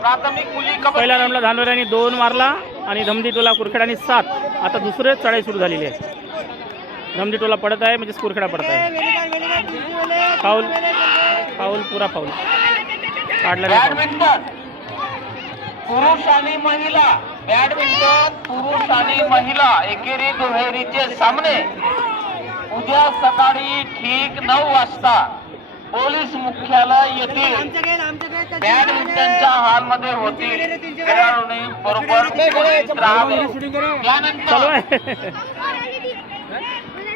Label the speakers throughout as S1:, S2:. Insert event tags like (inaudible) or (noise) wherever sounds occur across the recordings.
S1: प्राथमिक मुली कबड्डी.
S2: पहिल्या राऊंडला धानोऱ्यांनी दोन मारला आणि धमदी टोला कुरखेडाने सात. आता दुसरे चढाई सुरू झालेली आहे. धमदी टोला पडत आहे म्हणजे कुरखेडा पडत आहे. फाऊल फाऊल पुरा फाऊल काढला
S1: पुरुष आणि महिला. बॅडमिंटन पुरुष आणि महिला. एकेरी दुहेरीचे सामने. उद्या सकाळी ठीक नऊ वाजता. पोलीस मुख्यालय येथील बॅडमिंटनच्या हॉलमध्ये होतील खेळाडूंनी बरोबर राहावे त्यानंतर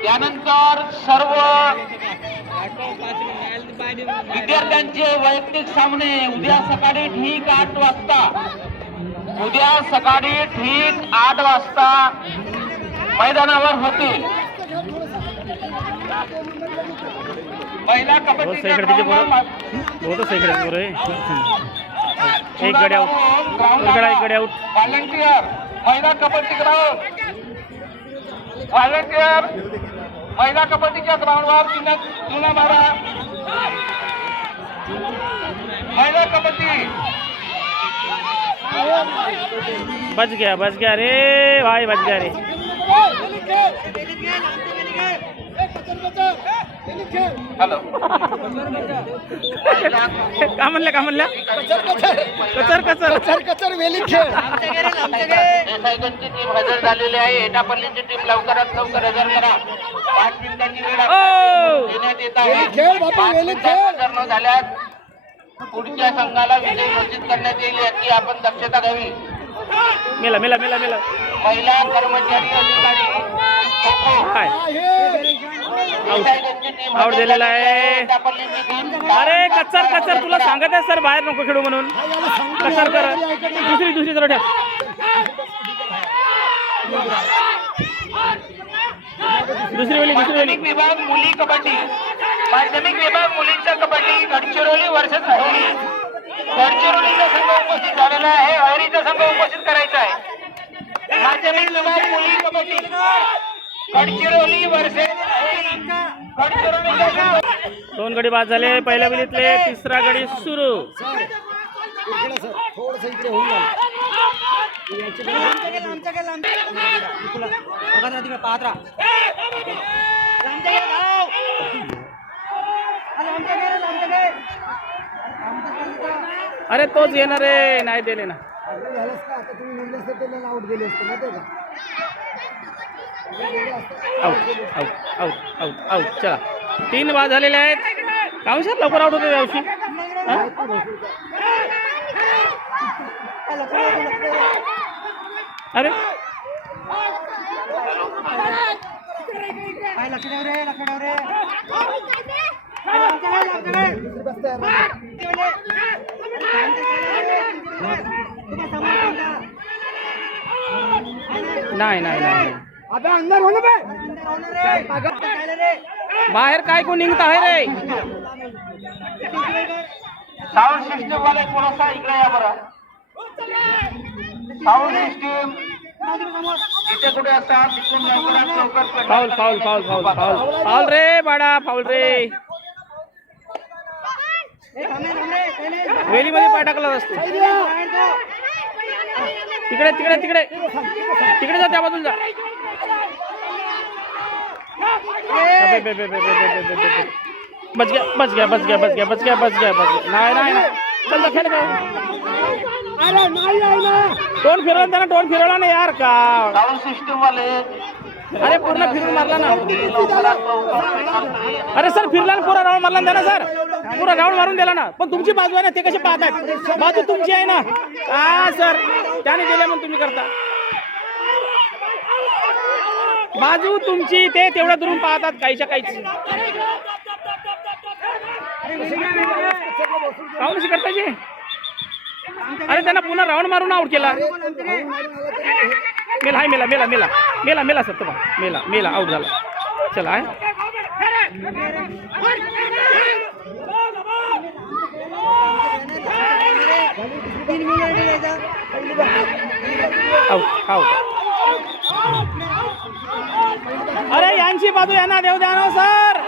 S1: त्यानंतर सर्व विद्यार्थ्यांचे वैयक्तिक सामने. उद्या सकाळी ठीक आठ वाजता. उद्या सकाळी ठीक आठ वाजता मैदानावर होतील.
S2: बहुत
S1: कबड्डी
S2: सही बोलो. बहुत सही रहे (laughs) एक गड़े आउट कुरखेडा एक गड़े आउट
S1: व्हॉलंटियर महिला कबड्डी ग्राउंड व्हॉलंटियर महिला कबड्डीच्या ग्राउंडवर तिने तुला मारा महिला कबड्डी.
S2: बच गया बच गया रे. भाई बच गया रे. का म्हणल्या का म्हणल्या कचर कचर.
S3: कचर वेली खेळ.
S1: देसाईगंजची टीम हजर झालेली आहे. एटापल्लीची टीम लवकरात लवकर हजर करा. पाच मिनिटांची वेळ
S2: ओ!
S1: देण्यात येत आहे.
S3: वेली खेळ बाबा,
S1: पाच
S3: वेली
S1: मिनिटात
S3: खेळ.
S1: हजर न झाल्यास पुढच्या संघाला विजय घोषित करण्यात येईल याची आपण दक्षता घ्यावी.
S2: मेला मेला मेला मेला.
S1: महिला कर्मचारी अधिकारी खो खो
S2: आउट दिलेला आहे. अरे कच्चर कचर तुला सांगत आहे सर बाहेर नको खेळू म्हणून. कच्चर कर. दुसरी दुसरी जरा ठेव. दुसरी वेळी दुसरी वेळी
S1: विभाग मुली कबड्डी. माध्यमिक विभाग मुलींचा कबड्डी. गडचिरोली वर्सेस अहेरी गडचिरोलीचा संघ उपस्थित झालेला आहे. अहेरीचा संघ उपस्थित करायचा आहे. माध्यमिक विभाग मुली कबड्डी.
S2: दोन गडी बाद झाले. पहिल्या गडीतले तिसरा गडी सुरू. अरे तोच घेणार रे नाही दिले ना.
S3: आउट दिले असते ना ते
S2: out out out out out चला. तीन बाद झालेले आहेत. काहून सर लवकर आउट होते यावर्षी अरे.
S3: नाही.
S2: नाही नाही. बाहेर काय कोण निघत आहे रे?
S1: साऊंड सिस्टीम वाले थोडासा इकडे या बरं. Sound system. इथे कुठे असतात? तिथून लवकरात लवकर
S2: foul foul foul foul foul. Foul रे बाडा फाऊल रे. वेलीमध्ये पाय टाकला असतो. तिकडे तिकडे तिकडे. तिकडे जा त्या बाजूला जा. बे, बे, बे, बे. बच गया बच गया बच गया बच गया बच गया बच गया बच गया. नाही नाही नाही चल जा, खेळ खेळ
S3: अरे नाही आहे ना
S2: टोन फिरवला त्यानं टोन फिरवला ना यार का
S1: साऊंड सिस्टीम वाले.
S2: अरे पूर्ण फिरून मारला ना. अरे सर फिरला ना पुरा राऊंड मारला ना त्यानं सर. पुरा राऊंड मारून दिला ना. पण तुमची बाजू आहे ना ते कसे पाहतात बाजू तुमची आहे ना. हा सर. त्याने दिले म्हणून तुम्ही करता. बाजू तुमची ते तेवढ्या दुरून पाहतात काहीच्या काहीच. राऊंड अशी करता जी अरे त्यांना पुन्हा राऊंड मारून आउट केला. मेला हाय मेला मेला मेला. मेला मेला सर तुम्हाला मेला मेला आउट झाला. चला आहे आउट आउट अरे यांची बाजू यांना देऊ द्या ना सर.